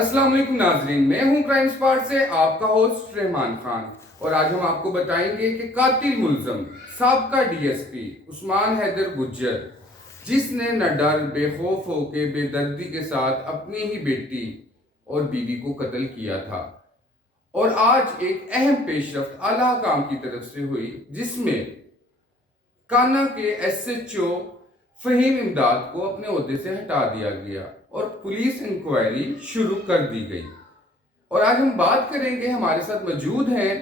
السلام علیکم ناظرین، میں ہوں کرائم سپاٹ سے آپ کا ہوسٹ رحمان خان، اور آج ہم آپ کو بتائیں گے کہ قاتل ملزم سابقہ ڈی ایس پی عثمان حیدر گجر، جس نے نہ ڈر بے خوف ہو کے بے دردی کے ساتھ اپنی ہی بیٹی اور بیوی کو قتل کیا تھا، اور آج ایک اہم پیش رفت اعلیٰ حکام کی طرف سے ہوئی، جس میں کانا کے ایس ایچ او فہیم امداد کو اپنے عہدے سے ہٹا دیا گیا اور پولیس انکوائری شروع کر دی گئی۔ اور آج ہم بات کریں گے، ہمارے ساتھ موجود ہیں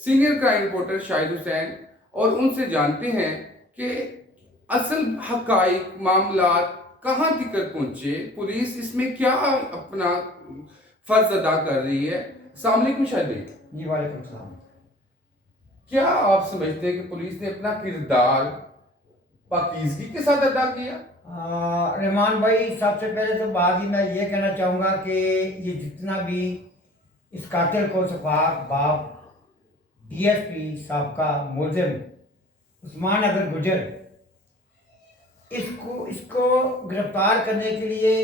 سینئر کرائم رپورٹر شاہد حسین، اور ان سے جانتے ہیں کہ اصل حقائق معاملات کہاں تک پہنچے، پولیس اس میں کیا اپنا فرض ادا کر رہی ہے۔ السلام علیکم شاہد بھائی۔ جی وعلیکم السلام۔ کیا آپ سمجھتے ہیں کہ پولیس نے اپنا کردار پاکیزگی کے ساتھ ادا کیا؟ رحمان بھائی، سب سے پہلے تو بات ہی میں یہ کہنا چاہوں گا کہ یہ جتنا بھی اس قاتل کو شفاق باپ ڈی ایس پی سابقہ ملزم عثمان حیدر گجر، اس کو گرفتار کرنے کے لیے،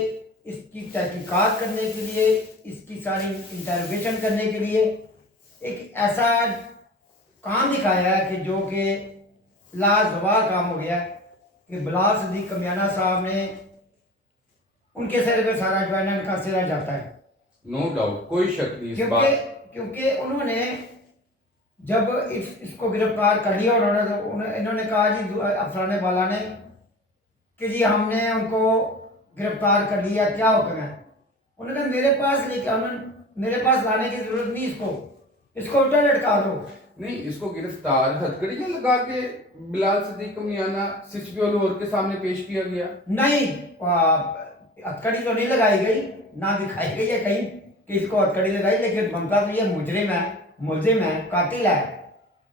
اس کی تحقیقات کرنے کے لیے، اس کی ساری انٹروگیشن کرنے کے لیے ایک ایسا کام دکھایا ہے کہ جو کہ لازوال کام ہو گیا ہے کہ بلال صدیق کمیانہ صاحب نے ان کے سر پہ سارا جو ہے نا ان کا سرا جاتا ہے۔ نو ڈاؤٹ، کوئی شک نہیں اس بات۔ کیونکہ انہوں نے جب اس کو گرفتار کر لیا، انہوں نے کہا جی افسران بالا نے کہ جی ہم نے ان کو گرفتار کر لیا، کیا حکم ہے؟ انہوں نے میرے پاس لانے کی ضرورت نہیں، اس کو الٹا لٹکا دو۔ نہیں، اس کو گرفتار ہتھکڑیاں لگا کے بلال صدیق کمیانہ سچ پی لاہور کے سامنے پیش کیا گیا؟ نہیں، ہتھکڑی تو نہیں لگائی گئی، نہ دکھائی گئی ہے کہیں کہ اس کو ہتھکڑی لگائی، لیکن بنتا تو یہ مجرم ہے، ملزم ہے، قاتل ہے،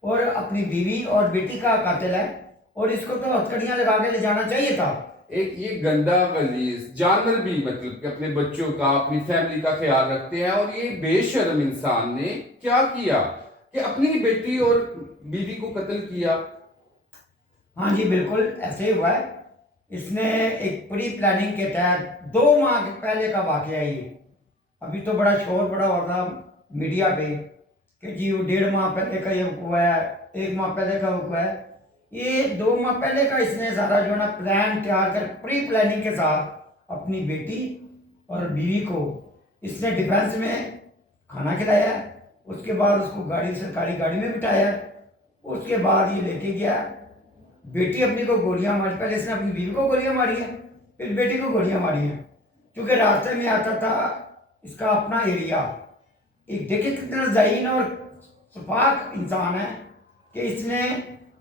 اور اپنی بیوی اور بیٹی کا قاتل ہے، اور اس کو تو ہتھکڑیاں لگا کے لے جانا چاہیے تھا۔ ایک یہ گندا غلیظ جانور بھی مطلب کہ اپنے بچوں کا، اپنی فیملی کا خیال رکھتے ہیں، اور یہ بے شرم انسان نے کیا کیا کہ اپنی بیٹی اور بیوی کو قتل کیا؟ ہاں جی بالکل ایسے ہی ہوا ہے۔ اس نے ایک پری پلاننگ کے تحت 2 ماہ پہلے کا واقعہ ہے یہ، ابھی تو بڑا شور بڑا ہو رہا میڈیا پہ کہ جی وہ 1.5 ماہ پہلے کا یہ ہوا ہے، 1 ماہ پہلے کا ہوا ہے۔ یہ 2 ماہ پہلے کا اس نے سارا جو ہے نا پلان تیار کر پری پلاننگ کے ساتھ اپنی بیٹی اور بیوی کو اس نے ڈیفینس میں کھانا کھلایا، اس کے بعد اس کو سرکاری گاڑی میں بٹھایا، اس کے بعد یہ لے کے گیا، بیٹی اپنی کو گولیاں ماری، پہلے اس نے اپنی بیوی کو گولیاں ماری ہیں، پھر بیٹی کو گولیاں ماری ہیں، کیونکہ راستے میں آتا تھا اس کا اپنا ایریا۔ ایک دیکھیں کتنا ذہین اور شفاق انسان ہے کہ اس نے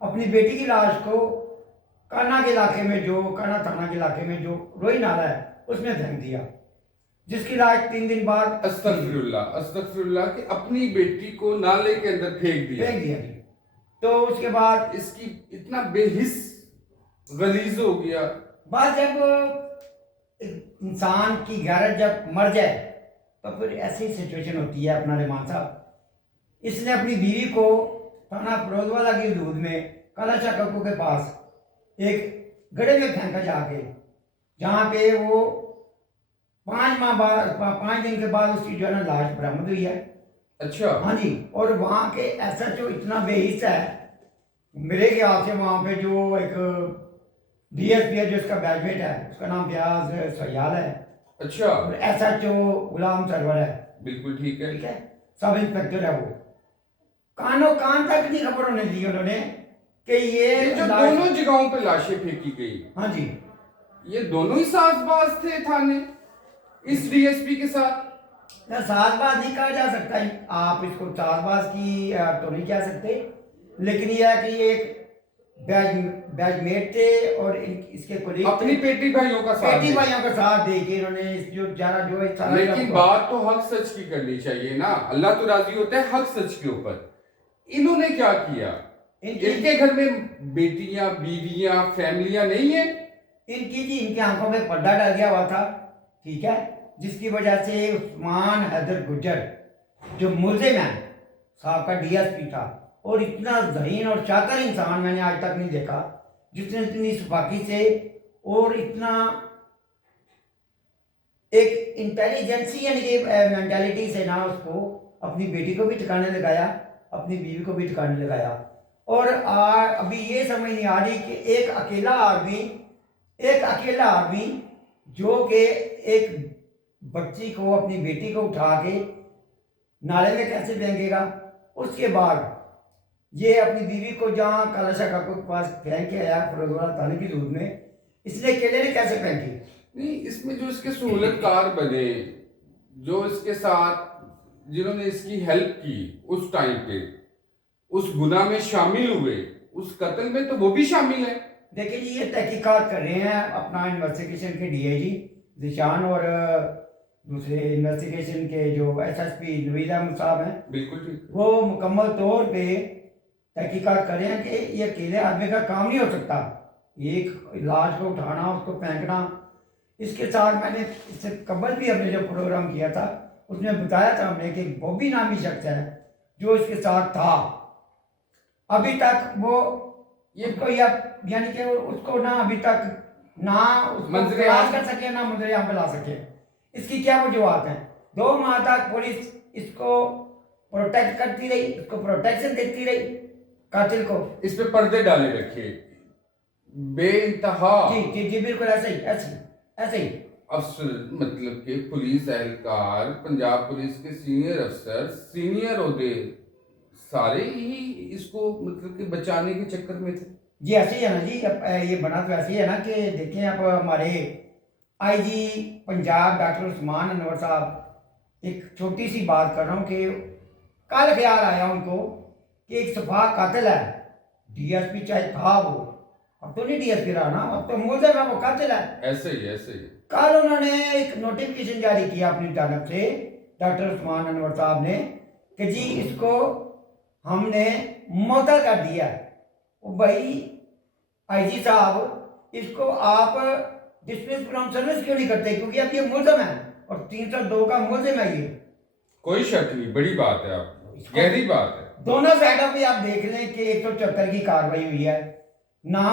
اپنی بیٹی کی لاش کو کانا کے علاقے میں، کانا تھانہ کے علاقے میں جو روئی نالا ہے اس میں پھینک دیا، جس کی لاش 3 دن بعد استغفر اللہ کہ اپنی بیٹی کو نالے کے اندر پھینک دیا جی۔ تو اس کے بعد اس کی اتنا بے حس غلیظ ہو گیا۔ بعد جب انسان کی غیرت جب مر جائے تو پھر ایسی سچویشن ہوتی ہے اپنا رحمان صاحب۔ اس نے اپنی بیوی کو تھانہ فیروز والا کی حدود میں کالا شاہ ککو کے پاس ایک گڑھے میں پھینکا جا کے، جہاں پہ وہ 5 دن کے بعد اس کی جو ہے نا لاش برآمد ہوئی ہے۔ اچھا، ہاں جی، اور وہاں کے ایسا جو اتنا بے حص ہے، میرے خیال سے وہاں پہ جو ایک ڈی ایس پی ہے جو اس کا بیچ میٹ ہے، اس کا نام فیاض سیال ہے، اچھا، اور S H O Ghulam Sarwar ہے، بالکل ٹھیک ہے، سب انسپیکٹر ہے، وہ کانوں کان تک نہیں خبر ہونے دی انہوں نے کہ یہ جو دونوں جگہوں پہ لاشیں پھینکی گئی، ہاں جی، یہ دونوں ہی ساز باز تھے تھانے اس ڈی ایس پی کے ساتھ؟ ساز باز نہیں کہا جا سکتا، آپ اس کو ساز باز کی تو نہیں کہہ سکتے، لیکن یہ ہے کہ یہ ایک بیچ میٹ تھے، اور اس کے کولیگ اپنی پیٹی بھائیوں کا ساتھ دے کے انہوں نے جو لیکن بات تو حق سچ کی کرنی چاہیے نا، اللہ تو راضی ہوتا ہے حق سچ کے اوپر۔ انہوں نے کیا کیا؟ ان کے گھر میں بیٹیاں، بیویاں، فیملیاں نہیں ہیں؟ ان کی آنکھوں میں پردہ ڈال گیا ہوا تھا، ٹھیک ہے، جس کی وجہ سے عثمان حیدر گجر جو ملزم ہے، سابقہ ڈی ایس پی تھا، اور اتنا ذہین اور شاطر انسان میں نے آج تک نہیں دیکھا جس نے اتنی شفاقی سے اور اتنا ایک انٹیلیجنسی یعنی کہ مینٹیلٹی سے نا اس کو اپنی بیٹی کو بھی ٹھکانے لگایا، اپنی بیوی کو بھی ٹھکانے لگایا. اور ابھی یہ سمجھ نہیں آ رہی کہ ایک اکیلا آدمی جو کہ ایک بچی کو، اپنی بیٹی کو اٹھا کے نالے میں کیسے پھینکے گا. اس کے بعد یہ اپنی بیوی کو جہاں کالا شاہ کاکو کے پاس پھینک کے آیا فیروز آباد تھانے کی حدود میں، اس نے اکیلے نے کیسے پھینکی؟ نہیں، اس میں جو اس کے سہولت کار بنے، جو اس کے ساتھ جنہوں نے اس کی ہیلپ کی اس ٹائم پہ، اس گناہ میں شامل ہوئے، اس قتل میں، تو وہ بھی شامل ہے. دیکھیں جی، یہ تحقیقات کر رہے ہیں اپنا انویسٹیگیشن کے ڈی آئی جی ذیشان اور دوسرے انویسٹیگیشن کے جو ایس ایس پی نوید احمد صاحب ہیں، بالکل ٹھیک. وہ مکمل طور پہ تحقیقات کر رہے ہیں کہ یہ اکیلے آدمی کا کام نہیں ہو سکتا. ایک لاش کو اٹھانا، اس کو پھینکنا. اس کے ساتھ میں نے اس سے قبل بھی ہم نے جو پروگرام کیا تھا اس میں بتایا تھا ہم نے کہ بوبی نامی شخص ہے جو اس کے ساتھ تھا. ابھی تک وہ اس کو یعنی کہ اس کو نہ ابھی تک نہ اس کو خلاص کر سکے، نہ منظر عام پہ لا سکے. اس کی کیا وجوہات ہیں؟ 2 ماہ تک پولیس اس کو پروٹیکٹ کرتی رہی، اس کو پروٹیکشن دیتی رہی، قاتل کو. اس پہ پردے ڈالے رکھے بے انتہا. جی بالکل ایسے ہی افسر، مطلب کہ پولیس اہلکار، پنجاب پولیس کے سینئر افسر، سینئر عہدے، سارے ہی اس کو مطلب کہ بچانے کے چکر میں تھے. جی ایسے ہی ہے نا جی. یہ بنا تو ایسے ہی ہے نا کہ دیکھیں اب ہمارے آئی جی پنجاب ڈاکٹر عثمان انور صاحب، ایک چھوٹی سی بات کر رہا ہوں کہ کل خیال آیا ان کو کہ ایک شفاق قاتل ہے. ڈی ایس پی چاہے تھا وہ، اب تو نہیں ڈی ایس پی رہا نا، اب تو ملزم ہے، وہ قاتل ہے. ایسے ہی. کل انہوں نے ایک نوٹیفکیشن جاری کیا اپنی جانب سے، ڈاکٹر عثمان انور صاحب نے، کہ جی اس کو ہم نے معطل کر دیا. بھائی آئی جی صاحب، اس کو آپ ڈسمس فرام سروس کیوں نہیں کرتے؟ کیونکہ اب یہ ملزم ہے اور 302 کا ملزم ہے. یہ کوئی شک نہیں، بڑی بات ہے، آپ گہری بات ہے. دونوں سائڈوں پہ آپ دیکھ لیں کہ 174 کی کاروائی ہوئی ہے. نہ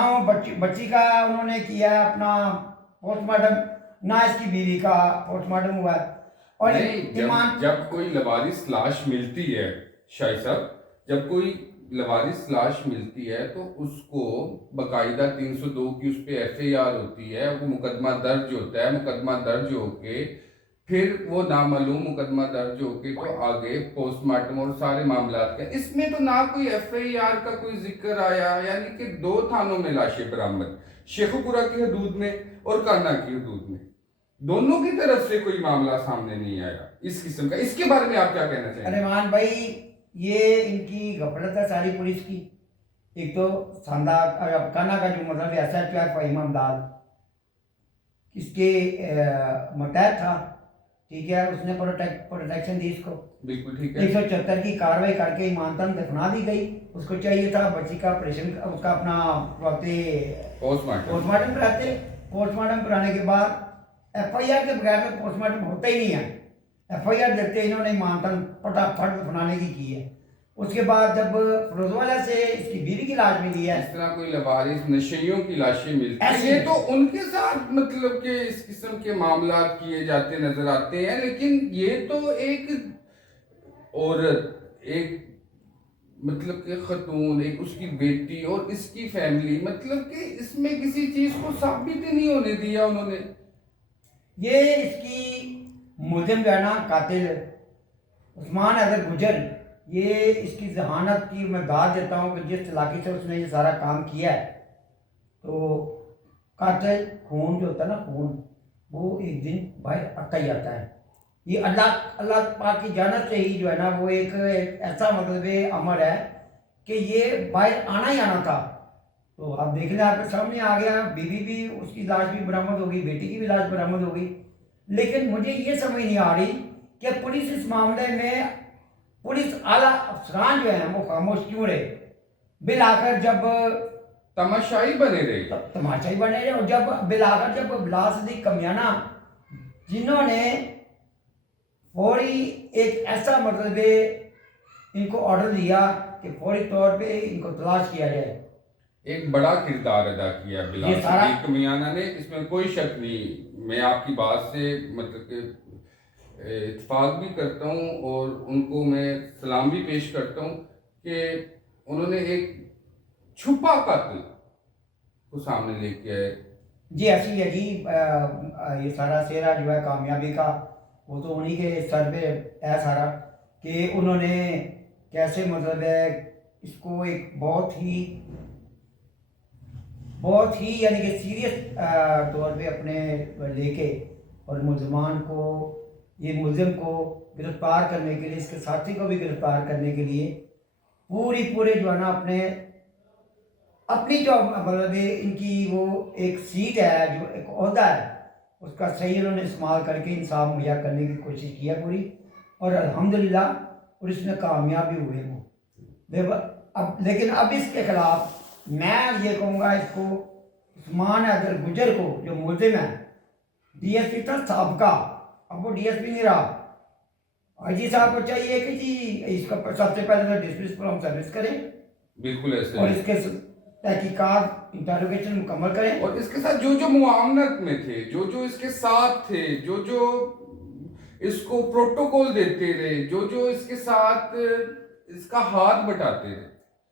بچی کا انہوں نے کیا ہے اپنا پوسٹ مارٹم، نہ اس کی بیوی کا پوسٹ مارٹم ہوا ہے. اور جب کوئی لوارث لاش ملتی ہے شاہی صاحب، جب کوئی لوارث لاش ملتی ہے تو اس کو باقاعدہ 302 کی اس پہ ایف آئی آر ہوتی ہے، وہ مقدمہ درج ہوتا ہے. مقدمہ درج ہو کے پھر وہ نامعلوم مقدمہ درج ہو کے تو آگے پوسٹ مارٹم اور سارے معاملات کا. اس میں تو نہ کوئی ایف آئی آر کا کوئی ذکر آیا، یعنی کہ 2 تھانوں میں لاشیں برآمد، شیخو پورہ کی حدود میں اور کانا کی حدود میں. دونوں کی طرف سے کوئی معاملہ سامنے نہیں آیا اس قسم کا. اس کے بارے میں آپ کیا کہنا چاہیں گے؟ رحمان بھائی، یہ ان کی غفلت ہے ساری پولیس کی. ایک تو کانا کا جو مطلب ایس ایچ آر فہیم امداد اس کے متحد تھا، ٹھیک ہے، اس نے پروٹیکشن دی اس کو. بالکل ٹھیک ہے. 174 کی کاروائی کر کے ایمانتاً دفنا دی گئی. اس کو چاہیے تھا بچی کا آپریشن، اس کا اپنا پوسٹ مارٹم کراتے. پوسٹ مارٹم کرانے کے بعد ایف آئی آر کے بغیر تو پوسٹ مارٹم ہوتا ہی نہیں ہے. ایف آئی آر دیتے انہوں نے ایمانتاً پھٹافٹ دفنانے کی کی ہے. اس کے بعد جب فیروز والا سے اس کی بیوی کی لاش ملی ہے، اس طرح کوئی لوارث نشیوں کی لاشیں ملتی ہیں، یہ تو ان کے ساتھ مطلب کہ اس قسم کے معاملات کیے جاتے نظر آتے ہیں. لیکن یہ تو ایک عورت، ایک مطلب کہ خاتون، ایک اس کی بیٹی اور اس کی فیملی، مطلب کہ اس میں کسی چیز کو ثابت ہی نہیں ہونے دیا انہوں نے. یہ اس کی ملزم جو ہے نا قاتل عثمان حیدر گجر، یہ اس کی ذہانت کی میں داد دیتا ہوں کہ جس علاقے سے اس نے یہ سارا کام کیا ہے، تو قاتل خون جو ہوتا ہے نا، خون وہ ایک دن باہر آتا ہی آتا ہے. یہ اللہ پاک کی جانب سے ہی جو ہے نا وہ ایک ایسا مطلب امر ہے کہ یہ باہر آنا ہی آنا تھا. تو آپ دیکھ لیں، آپ کے سامنے آ گیا. بیوی بھی اس کی لاش بھی برآمد ہو گئی، بیٹی کی بھی لاش برآمد ہو گئی. لیکن مجھے یہ سمجھ نہیں آ رہی کہ پولیس اس معاملے میں، پولیس اعلیٰ افسران جو ہیں وہ خاموش کیوں رہے. بالآخر جب تماشائی بنے رہے اور جب بالآخر جب بلا صدیق کمیانہ، جنہوں نے فوری ایک ایسا مطلب ان کو آرڈر دیا کہ فوری طور پہ ان کو تلاش کیا جائے، ایک بڑا کردار ادا کیا بلال یہ سارا صدیق میانہ نے، اس میں کوئی شک نہیں. میں آپ کی بات سے مطلب کہ اتفاق بھی کرتا ہوں اور ان کو میں سلام بھی پیش کرتا ہوں کہ انہوں نے ایک چھپا قاتل کو سامنے لے کے آئے. جی ایسی ہے جی. یہ سارا سہرا جو ہے کامیابی کا وہ تو انہی کے سر پہ ہے سارا، کہ انہوں نے کیسے مطلب ہے اس کو ایک بہت ہی یعنی کہ سیریس طور پہ اپنے لے کے اور ملزمان کو، یہ ملزم کو گرفتار کرنے کے لیے، اس کے ساتھی کو بھی گرفتار کرنے کے لیے پورے جو ہے نا اپنی جو مطلب ان کی وہ ایک سیٹ ہے، جو ایک عہدہ ہے، اس کا صحیح انہوں نے استعمال کر کے انصاف مہیا کرنے کی کوشش کی ہے پوری، اور الحمدللہ اور اس میں کامیاب بھی ہوئے وہ. لیکن اب اس کے خلاف میں یہ کہوں گا، اس کو عثمان حیدر گجر کو جو ملزم ہے، ڈی ایس پی تھا سابقہ، اب وہ ڈی ایس پی نہیں رہا. آئی جی صاحب کو چاہیے کہ جی اس کا سب سے پہلے تو ڈسمس فرام سروس کریں، بالکل ایسے اور اس کے تحقیقات انٹروگیشن مکمل کریں، اور اس کے ساتھ جو معاونت میں تھے، جو اس کے ساتھ تھے، جو اس کو پروٹوکول دیتے رہے، جو اس کے ساتھ اس کا ہاتھ بٹاتے رہے،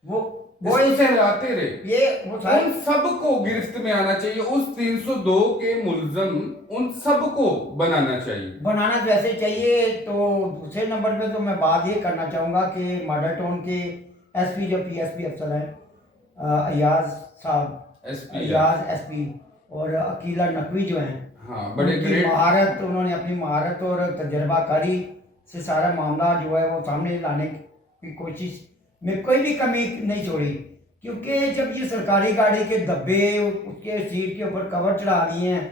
وہ اسے ہلاتے رہے، ان سب کو گرفت میں آنا چاہیے. اس 302 کے ملزم ان سب کو بنانا ویسے چاہیے. تو دوسرے نمبر پہ تو میں بات یہ کرنا چاہوں گا کہ ماڈل ٹاؤن کے ایس پی جو پی ایس پی افسر ہیں، ایاز صاحب، ایاز ایس پی، اور عقیلہ نقوی جو ہیں، بڑے گریٹ مہارت، انہوں نے اپنی مہارت اور تجربہ کاری سے سارا معاملہ جو ہے وہ سامنے لانے کی کوشش میں کوئی بھی کمی نہیں چھوڑی. کیونکہ جب یہ سرکاری گاڑی کے دبے اس کے سیٹ کے اوپر کور چڑھا دیے ہیں،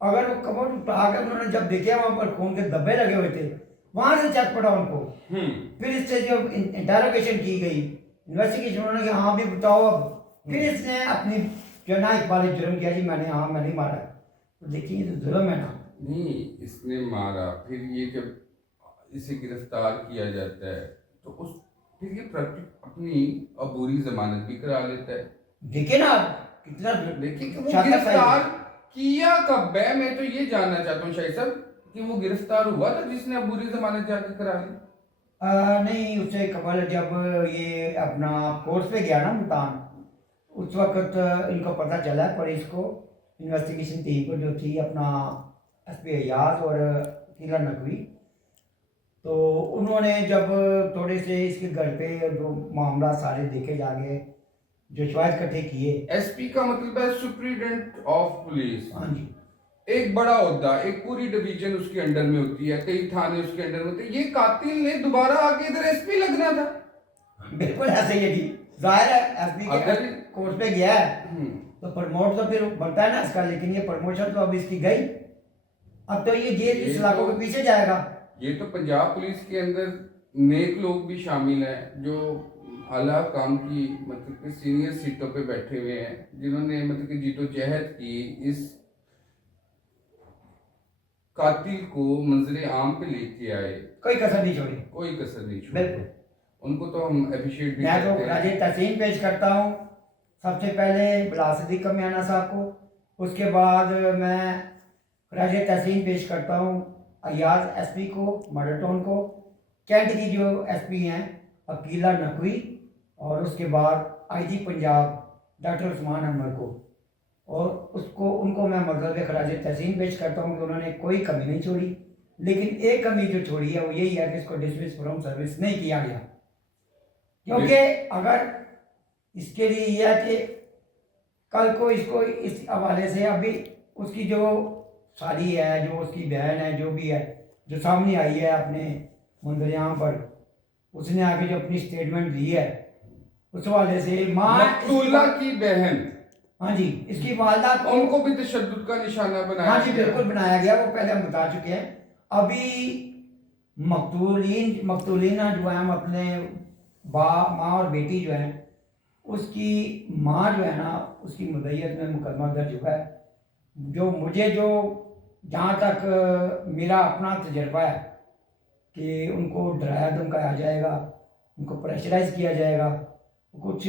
اگر وہ کور اٹھا کے انہوں نے جب دیکھا وہاں پر خون کے دبے لگے ہوئے تھے، وہاں سے چیک پڑا ان کو. پھر اس سے جب انٹروگیشن کی گئی، انویسٹیگیشن، انہوں نے کہا ہاں بھی بتاؤ اب. پھر اس نے اپنی جو نا اقبال جرم کیا، جی میں نے مارا. دیکھیے یہ تو ظلم ہے نا. نہیں، اس نے مارا. پھر یہ جب اسے گرفتار کیا جاتا ہے تو پھر یہ اپنی عبوری ضمانت بھی کرا لیتا ہے. دیکھیں نا کتنا، دیکھیں کہ وہ گرفتار کیا کب ہے. میں تو یہ جاننا چاہتا ہوں شاہد صاحب کہ وہ گرفتار ہوا تھا جس نے عبوری ضمانت جا کے کرا لی؟ نہیں، اس سے قبل جب یہ اپنا کورس پہ گیا نا ملتان، اس وقت ان کو پتہ چلا، پولیس کو، انویسٹیگیشن ٹیم کو جو تھی اپنا ایس پی ایاز اور عقیلہ نقوی، تو انہوں نے جب تھوڑے سے اس کے گھر پہ جو معاملہ سارے دیکھے جا گئے، جو شواہد اکٹھے کیے. ایس پی کا مطلب ہے سپریڈنٹ آف پولیس. ہاں جی. ایک بڑا عہدہ، ایک پوری ڈویژن اس کے انڈر میں ہوتی ہے، کئی تھانے اس کے انڈر میں ہوتے ہیں. یہ قاتل نے دوبارہ آ کے ادھر ایس پی لگنا تھا. بالکل ایسے ہی جی. ظاہر ہے ایس پی کے کورس پہ گیا ہے تو پروموٹ تو پھر بنتا ہے نا اس کا، لیکن یہ پروموشن تو اب اس کی گئی. اب تو یہ اس علاقوں کے پیچھے جائے گا. یہ تو پنجاب پولیس کے اندر نیک لوگ بھی شامل ہیں جو اعلیٰ کام کی مطلب کہ سینئر سیٹوں پہ بیٹھے ہوئے ہیں، جنہوں نے مطلب کہ جیت و جہد کی اس قاتل کو منظر عام پہ لے کے آئے. کوئی کسر نہیں چھوڑی. کوئی کسر نہیں چھوڑی. بالکل. ان کو تو ہم اپریشیٹ بھی میں کرتے ہیں. تو خراج تحسین پیش کرتا ہوں سب سے پہلے بلال صدیق میانہ صاحب کو. اس کے بعد میں خراج تحسین پیش کرتا ہوں ایاز ایس پی کو، ماڈل ٹاؤن کو، کینٹ کی جو ایس پی ہیں عقیلہ نقوی، اور اس کے بعد آئی جی پنجاب ڈاکٹر عثمان انور کو. اور ان کو میں مطلب خراج تحسین پیش کرتا ہوں کہ انہوں نے کوئی کمی نہیں چھوڑی. لیکن ایک کمی جو چھوڑی ہے وہ یہی ہے کہ اس کو ڈسمس فرام سروس نہیں کیا گیا. کیونکہ اگر اس کے لیے یہ ہے کہ کل کو اس حوالے سے ابھی اس کی جو سالی ہے، جو اس کی بہن ہے، جو بھی ہے، جو سامنے آئی ہے اپنے منظر عام پر، اس نے آگے جو اپنی سٹیٹمنٹ دی ہے اس حوالے سے مقتولہ کی بہن، ہاں جی، اس کی والدہ کو، ان کو بھی تشدد کا نشانہ بنایا. ہاں جی بالکل بنایا گیا. وہ پہلے ہم بتا چکے ہیں. ابھی مقتولین جو ہیں ہم اپنے ماں اور بیٹی جو ہیں، اس کی ماں جو ہے نا، اس کی مدعیت میں مقدمہ درج ہوا ہے. جو جہاں تک میرا اپنا تجربہ ہے کہ ان کو ڈرایا دھمکایا جائے گا، ان کو پریشرائز کیا جائے گا، کچھ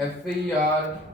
FIR